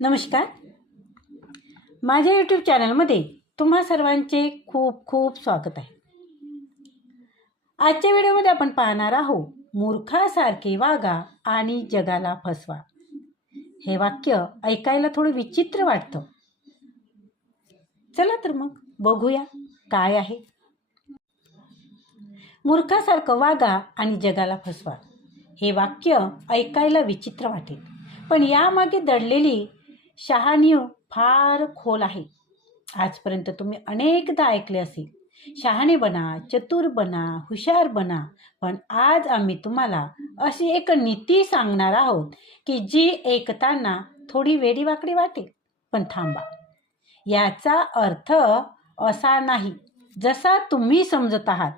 नमस्कार. माझ्या यूट्यूब चॅनलमध्ये तुम्हा सर्वांचे खूप खूप स्वागत आहे. आजच्या व्हिडिओमध्ये आपण पाहणार आहोत, मूर्खासारखे वागा आणि जगाला फसवा. हे वाक्य ऐकायला थोडं विचित्र वाटतं. चला तर मग बघूया काय आहे. मूर्खासारखं वागा आणि जगाला फसवा. हे वाक्य ऐकायला विचित्र वाटेल, पण यामागे दडलेली शहाणीव फार खोल आहे. आजपर्यंत तुम्ही अनेकदा ऐकले असेल, शहाणे बना, चतुर बना, हुशार बना. पण आज आम्ही तुम्हाला अशी एक नीती सांगणार आहोत की जी ऐकताना थोडी वेडीवाकडी वाटेल. पण थांबा, याचा अर्थ असा नाही जसा तुम्ही समजत आहात.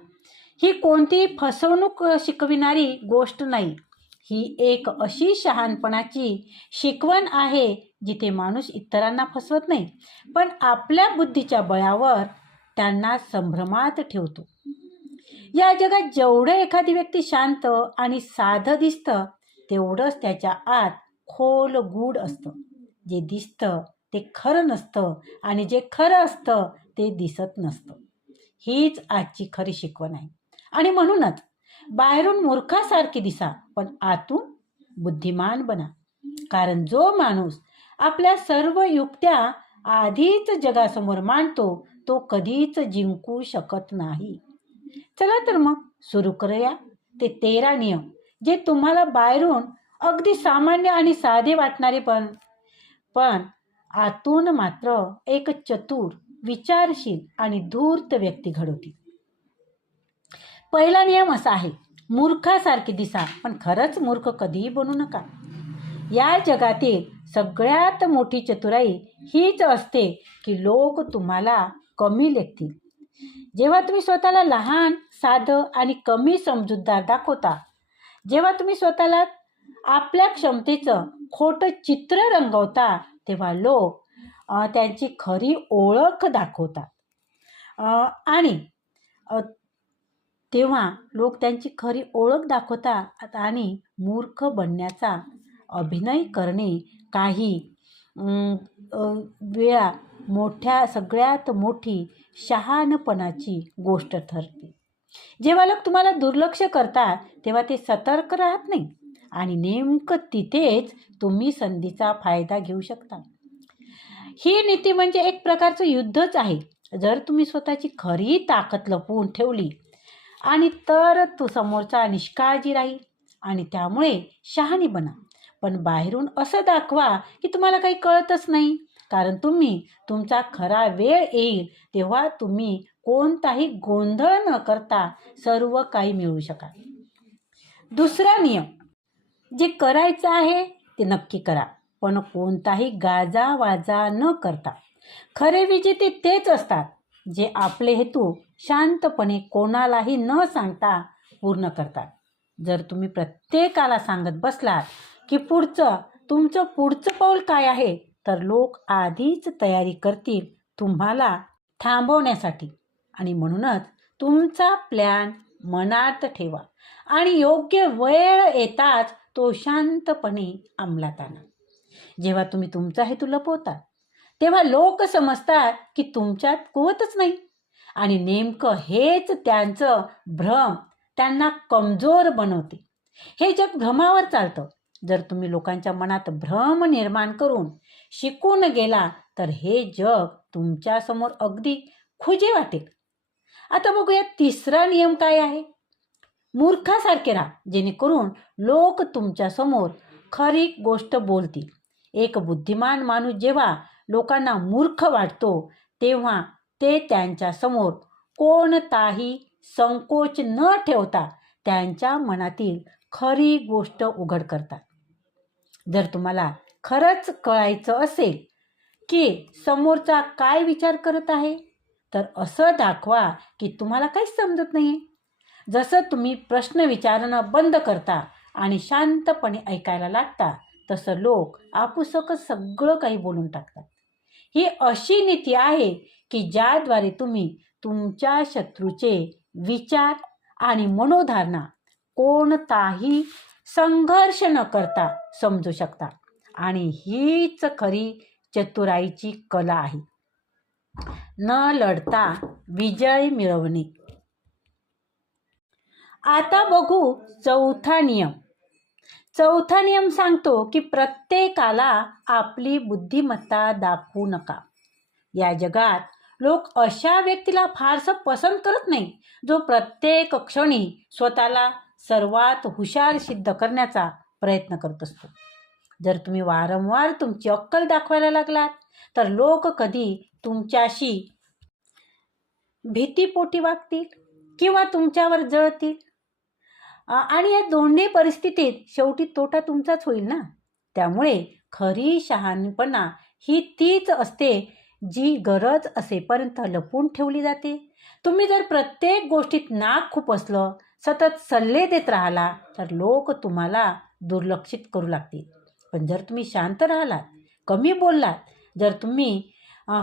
ही कोणती फसवणूक शिकविणारी गोष्ट नाही. ही एक अशी शहाणपणाची शिकवण आहे जिथे माणूस इतरांना फसवत नाही, पण आपल्या बुद्धीच्या बळावर त्यांना संभ्रमात ठेवतो. या जगात जेवढं एखादी व्यक्ती शांत आणि साधं दिसतं, तेवढंच त्याच्या आत खोल गूढ असतं. जे दिसतं ते खरं नसतं आणि जे खरं असतं ते दिसत नसतं. हीच आजची खरी शिकवण आहे. आणि म्हणूनच बाहेरून मूर्खासारखी दिसा, पण आतून बुद्धिमान बना. कारण जो माणूस आपल्या सर्व युक्त्या आधीच जगासमोर मांडतो, तो कधीच जिंकू शकत नाही. चला तर मग सुरू करूया ते 13 नियम, जे तुम्हाला बाहेरून अगदी सामान्य आणि साधे वाटणारे पण आतून मात्र एक चतुर, विचारशील आणि धूर्त व्यक्ती घडवतील. पहिला नियम असा आहे, मूर्खासारखे दिसा, पण खरंच मूर्ख कधीही बनू नका. या जगातील सगळ्यात मोठी चतुराई हीच असते की लोक तुम्हाला कमी लेखतील. जेव्हा तुम्ही स्वतःला लहान, साधं आणि कमी समजूतदार दाखवता, जेव्हा तुम्ही स्वतःला आपल्या क्षमतेचं खोटं चित्र रंगवता, तेव्हा लोक त्यांची खरी ओळख दाखवतात. आणि तेव्हा लोक त्यांची खरी ओळख दाखवतात आणि मूर्ख बनण्याचा अभिनय करणे काही वेळा सगळ्यात मोठी शहाणपणाची गोष्ट ठरते. जेव्हा लोक तुम्हाला दुर्लक्ष करतात, तेव्हा ते सतर्क राहत नाही आणि नेमकं तिथेच तुम्ही संधीचा फायदा घेऊ शकता. ही नीती म्हणजे एक प्रकारचं युद्धच आहे. जर तुम्ही स्वतःची खरी ताकद लपवून ठेवली आणि तर तो समोरचा निष्काळजी राहील आणि त्यामुळे शहाणी बना. पण बाहेरून असं दाखवा की तुम्हाला काही कळतच नाही, कारण तुमचा खरा वेळ येईल तेव्हा तुम्ही कोणताही गोंधळ न करता सर्व काही मिळवू शकाल. दुसरा नियम, जे करायचं आहे ते नक्की करा, पण कोणताही गाजावाजा न करता. खरे विजेते तेच असतात जे आपले हेतू शांतपणे कोणालाही न सांगता पूर्ण करतात. जर तुम्ही प्रत्येकाला सांगत बसलात की तुमचं पुढचं पाऊल काय आहे, तर लोक आधीच तयारी करतील तुम्हाला थांबवण्यासाठी. आणि म्हणूनच तुमचा प्लॅन मनात ठेवा आणि योग्य वेळ येताच तो शांतपणे अंमलात आणा. जेव्हा तुम्ही तुमचा हेतू लपवता, तेव्हा लोक समजतात की तुमच्यात कुवतच नाही आणि नेमकं हेच त्यांचं भ्रम त्यांना कमजोर बनवते. हे जग भ्रमावर चालतं. जर तुम्ही लोकांच्या मनात भ्रम निर्माण करून शिकून गेला, तर हे जग तुमच्यासमोर अगदी खुजे वाटेल. आता बघूया तिसरा नियम काय आहे. मूर्खासारखे राहा, जेणेकरून लोक तुमच्यासमोर खरी गोष्ट बोलतील. एक बुद्धिमान माणूस जेव्हा लोकांना मूर्ख वाटतो, तेव्हा ते त्यांच्यासमोर कोणताही संकोच न ठेवता त्यांच्या मनातील खरी गोष्ट उघड करतात. जर तुम्हाला खरंच कळायचं असेल की समोरचा काय विचार करत आहे, तर असं दाखवा की तुम्हाला काहीच समजत नाही. जसं तुम्ही प्रश्न विचारणं बंद करता आणि शांतपणे ऐकायला लागता, तसं लोक आपुसकच सगळं काही बोलून टाकतात. ही अशी नीती आहे की ज्याद्वारे तुम्ही तुमच्या शत्रूचे विचार आणि मनोधारणा कोणताही संघर्ष न करता समजू शकता आणि हीच खरी चतुराईची कला आहे. न लढता विजय मिळवणे. आता बघू चौथा नियम. चौथा नियम सांगतो की प्रत्येकाला आपली बुद्धिमत्ता दाखवू नका. या जगात लोक अशा व्यक्तीला फारसं पसंत करत नाही जो प्रत्येक क्षणी स्वतःला सर्वात हुशार सिद्ध करण्याचा प्रयत्न करत असतो. जर तुम्ही वारंवार तुमची अक्कल दाखवायला लागलात तर लोक कधी तुमच्याशी भीतीपोटी वागतील किंवा तुमच्यावर जळतील. आणि या दोन्ही परिस्थितीत शेवटी तोटा तुमचाच होईल ना. त्यामुळे खरी शहाणपणा ही तीच असते जी गरज असेपर्यंत लपवून ठेवली जाते. तुम्ही जर प्रत्येक गोष्टीत नाक खुपसलं, सतत सल्ले देत राहिला तर लोक तुम्हाला दुर्लक्षित करू लागतील. पण जर तुम्ही शांत राहिलात, कमी बोललात, जर तुम्ही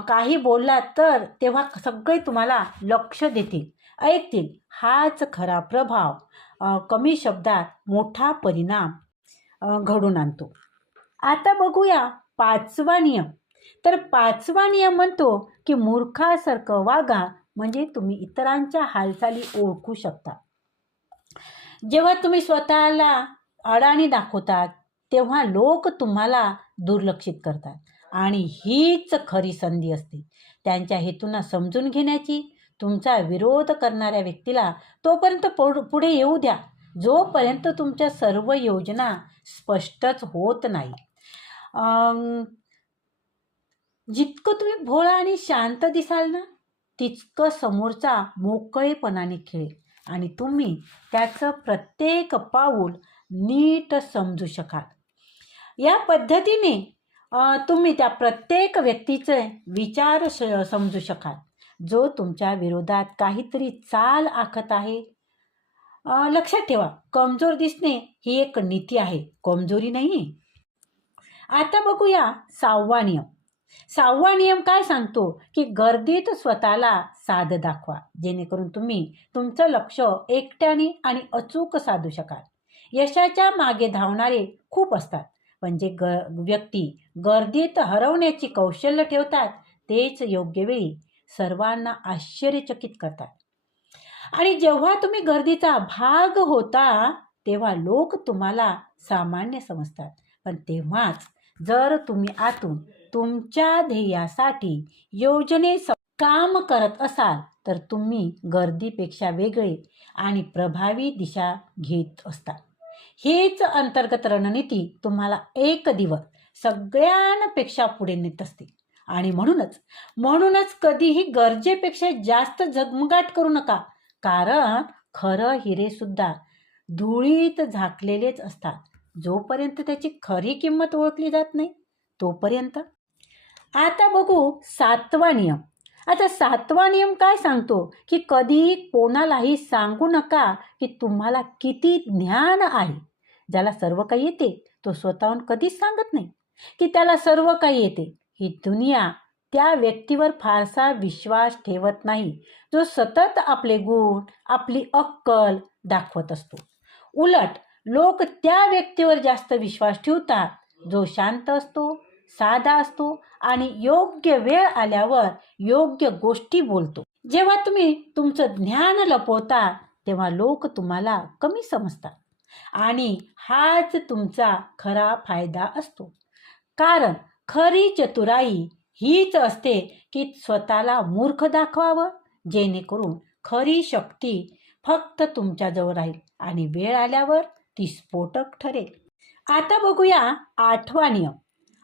काही बोललात तर तेव्हा सगळे तुम्हाला लक्ष देतील, ऐकतील. हाच खरा प्रभाव कमी शब्दात मोठा परिणाम घडून आणतो. आता बघूया पाचवा नियम. तर पाचवा नियम म्हणतो की मूर्खासारखं वागा, म्हणजे तुम्ही इतरांच्या हालचाली ओळखू शकता. जेव्हा तुम्ही स्वतःला अडाणी दाखवतात तेव्हा लोक तुम्हाला दुर्लक्षित करतात आणि हीच खरी संधी असते त्यांच्या हेतूंना समजून घेण्याची. तुमचा विरोध करणाऱ्या व्यक्तीला तोपर्यंत पुढे येऊ द्या जोपर्यंत तुमच्या सर्व योजना स्पष्टच होत नाही. जितकं तुम्ही भोळा आणि शांत दिसाल ना, तितकं समोरचा मोकळेपणाने खेळेल आणि तुम्ही त्याचं प्रत्येक पाऊल नीट समजू शकाल. या पद्धतीने तुम्ही त्या प्रत्येक व्यक्तीचे विचार समजू शकाल जो तुमच्या विरोधात काहीतरी चाल आखत आहे. लक्षात ठेवा, कमजोर दिसणे ही एक नीती आहे, कमजोरी नाही. आता बघूया सहावा नियम. सहावा नियम काय सांगतो की गर्दीत स्वतःला साध दाखवा, जेणेकरून तुम्ही तुमचं लक्ष एकट्याने आणि अचूक साधू शकाल. यशाच्या मागे धावणारे खूप असतात, पण जे व्यक्ती गर्दीत हरवण्याची कौशल्य ठेवतात तेच योग्य वेळी सर्वांना आश्चर्यचकित करतात. आणि जेव्हा तुम्ही गर्दीचा भाग होता तेव्हा लोक तुम्हाला सामान्य समजतात, पण तेव्हाच जर तुम्ही आतून तुमच्या ध्येयासाठी काम करत असाल तर तुम्ही गर्दीपेक्षा वेगळे आणि प्रभावी दिशा घेत असता. हीच अंतर्गत रणनीती तुम्हाला एक दिवस सगळ्यांपेक्षा पुढे नेत असते. आणि म्हणूनच कधीही गरजेपेक्षा जास्त झगमगाट करू नका, कारण खरं हिरे सुद्धा धुळीत झाकलेलेच असतात. जोपर्यंत त्याची खरी किंमत ओळखली जात नाही तोपर्यंत. आता बघू सातवा नियम. आता सातवा नियम काय सांगतो की कधी कोणालाही सांगू नका की तुम्हाला किती ज्ञान आहे. ज्याला सर्व काही येते तो स्वतःहून कधीच सांगत नाही की त्याला सर्व काही येते. ही दुनिया त्या व्यक्तीवर फारसा विश्वास ठेवत नाही जो सतत आपले गुण, आपली अक्कल दाखवत असतो. उलट लोक त्या व्यक्तीवर जास्त विश्वास ठेवतात जो शांत असतो, साधा असतो आणि योग्य वेळ आल्यावर योग्य गोष्टी बोलतो. जेव्हा तुम्ही तुमचं ज्ञान लपवता तेव्हा लोक तुम्हाला कमी समजतात आणि हाच तुमचा खरा फायदा असतो. कारण खरी चतुराई हीच असते की स्वतःला मूर्ख दाखवावं, जेणेकरून खरी शक्ती फक्त तुमच्याजवळ राहील आणि वेळ आल्यावर ती स्फोटक ठरेल. आता बघूया आठवा नियम.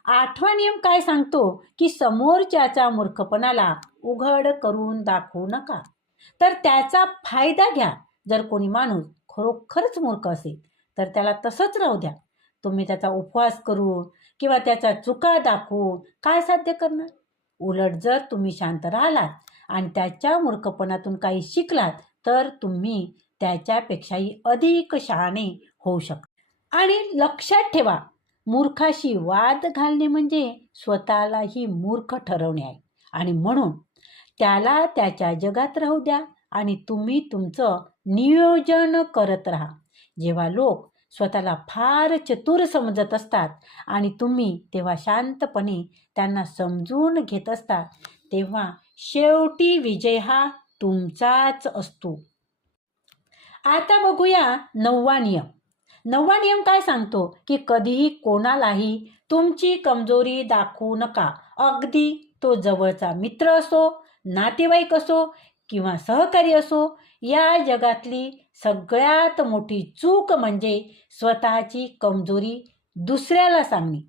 आठवा नियम काय सांगतो की समोरच्याचा मूर्खपणाला उघड करून दाखवू नका, तर त्याचा फायदा घ्या. जर कोणी माणूस खरोखरच मूर्ख असेल तर त्याला तसंच राहू द्या. तुम्ही त्याचा उपवास करून किंवा त्याचा चुका दाखवून काय साध्य करणार. उलट जर तुम्ही शांत राहिलात आणि त्याच्या मूर्खपणातून काही शिकलात तर तुम्ही त्याच्यापेक्षाही अधिक शहाणे होऊ शकता. आणि लक्षात ठेवा, मूर्खाशी वाद घालणे म्हणजे स्वतःलाही मूर्ख ठरवणे आहे. आणि म्हणून त्याला त्याच्या जगात राहू द्या आणि तुम्ही तुमचं नियोजन करत राहा. जेव्हा लोक स्वतःला फार चतुर समजत असतात आणि तुम्ही तेव्हा शांतपणे त्यांना समजून घेत असता, तेव्हा शेवटी विजय हा तुमचाच असतो. आता बघूया 9वा नियम. 9वा नियम काय सांगतो की कधीही कोणालाही तुमची कमजोरी दाखवू नका. अगदी तो जवळचा मित्र असो, नातेवाईक असो किंवा सहकारी असो. या जगातली सगळ्यात मोठी चूक म्हणजे स्वतःची कमजोरी दुसऱ्याला सांगणे.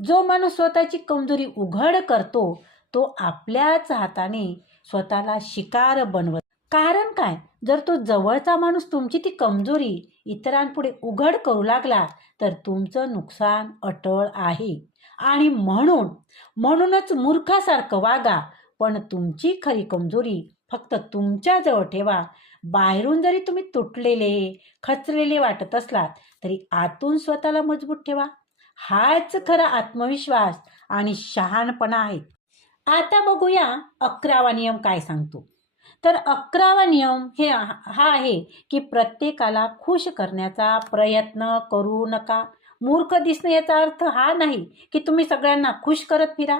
जो माणूस स्वतःची कमजोरी उघड करतो तो आपल्याच हाताने स्वतःला शिकार बनवत. कारण काय, जर तो जवळचा माणूस तुमची ती कमजोरी इतरांपुढे उघड करू लागला तर तुमचं नुकसान अटळ आहे. आणि म्हणूनच मूर्खासारखं वागा, पण तुमची खरी कमजोरी फक्त तुमच्याजवळ ठेवा. बाहेरून जरी तुम्ही तुटलेले, खचलेले वाटत असलात तरी आतून स्वतःला मजबूत ठेवा. हाच खरा आत्मविश्वास आणि शहाणपणा आहे. आता बघूया 11वा नियम काय सांगतो. तर 11वा नियम हा आहे की प्रत्येकाला खुश करण्याचा प्रयत्न करू नका. मूर्ख दिसणे याचा अर्थ हा नाही की तुम्ही सगळ्यांना खुश करत फिरा.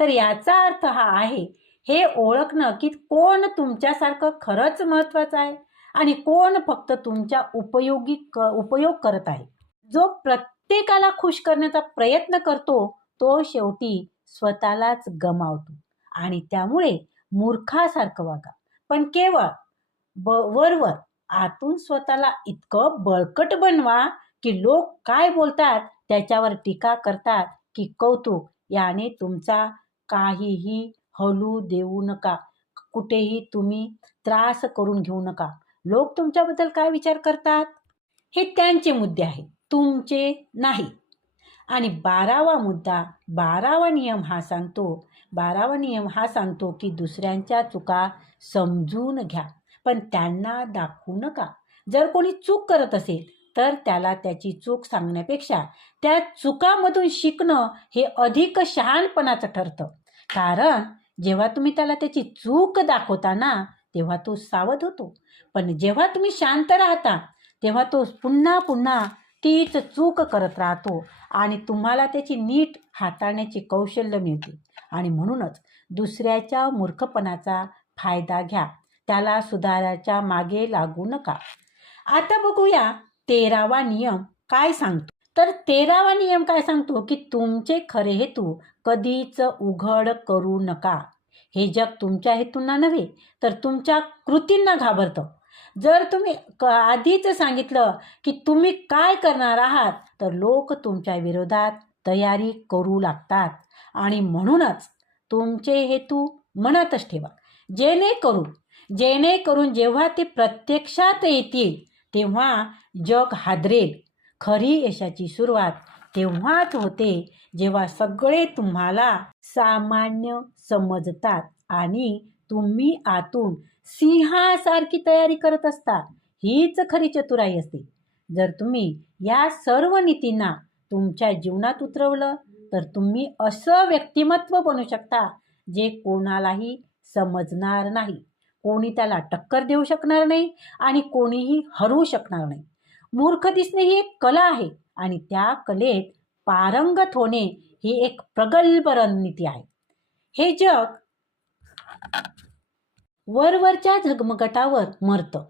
तर याचा अर्थ हा आहे हे ओळखणं की कोण तुमच्यासारखं खरंच महत्त्वाचं आहे आणि कोण फक्त तुमच्या उपयोग करत आहे. जो प्रत्येकाला खुश करण्याचा प्रयत्न करतो तो शेवटी स्वतःलाच गमावतो. आणि त्यामुळे मूर्खासारखं वागा, पण केवळ वरवर आतून स्वतःला इतकं बळकट बनवा की लोक काय बोलतात त्याच्यावर टीका करतात की कौतुक याने तुमचा काहीही हलू देऊ नका. कुठेही तुम्ही त्रास करून घेऊ नका. लोक तुमच्याबद्दल काय विचार करतात हे त्यांचे मुद्दे आहेत, तुमचे नाही. आणि 12वा नियम हा सांगतो की दुसऱ्यांच्या चुका समजून घ्या, पण त्यांना दाखवू नका. जर कोणी चूक करत असेल तर त्याला त्याची चूक सांगण्यापेक्षा त्या चुकामधून शिकणं हे अधिक शहाणपणाचं ठरतं. कारण जेव्हा तुम्ही त्याला त्याची चूक दाखवता ना तेव्हा तो सावध होतो, पण जेव्हा तुम्ही शांत राहता तेव्हा तो पुन्हा पुन्हा तीच चूक करत राहतो आणि तुम्हाला त्याची नीट हाताळण्याचे कौशल्य मिळते. आणि म्हणूनच दुसऱ्याच्या मूर्खपणाचा फायदा घ्या, त्याला सुधाराच्या मागे लागू नका. आता बघूया 13वा नियम काय सांगतो. तर 13वा नियम काय सांगतो की तुमचे खरे हेतू कधीच उघड करू नका. हे जग तुमच्या हेतूंना नव्हे तर तुमच्या कृतींना घाबरतं. जर तुम्ही आधीच सांगितलं की तुम्ही काय करणार आहात तर लोक तुमच्या विरोधात तयारी करू लागतात. आणि म्हणूनच तुमचे हेतू मनातच ठेवा, जेणेकरून जेव्हा ते प्रत्यक्षात येतील तेव्हा जग हादरेल. खरी यशाची सुरुवात तेव्हाच होते जेव्हा सगळे तुम्हाला सामान्य समजतात आणि तुम्ही आतून सिंहासारखी तयारी करत असता. हीच खरी चतुराई असते. जर तुम्ही या सर्व नीतींना तुमच्या जीवनात उतरवलं तर तुम्ही असं व्यक्तिमत्व बनू शकता जे कोणालाही समजणार नाही, कोणी त्याला टक्कर देऊ शकणार नाही आणि कोणीही हरवू शकणार नाही. मूर्ख दिसणे ही एक कला आहे आणि त्या कलेत पारंगत होणे ही एक प्रगल्भ रणनीती आहे. हे जग वरवरच्या झगमगटावर मरतं,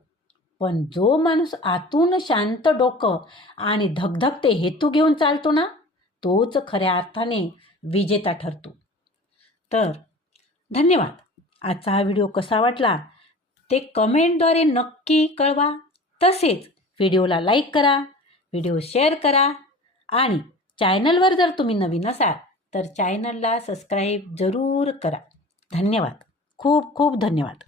पण जो माणूस आतून शांत डोकं आणि धगधगते हेतू घेऊन चालतो ना तोच खऱ्या अर्थाने विजेता ठरतो. तर धन्यवाद. आजचा हा व्हिडिओ कसा वाटला ते कमेंटद्वारे नक्की कळवा. तसेच व्हिडिओला लाईक करा, व्हिडिओ शेअर करा आणि चॅनलवर जर तुम्ही नवीन असाल तर चॅनलला सबस्क्राईब जरूर करा. धन्यवाद. खूप खूप धन्यवाद.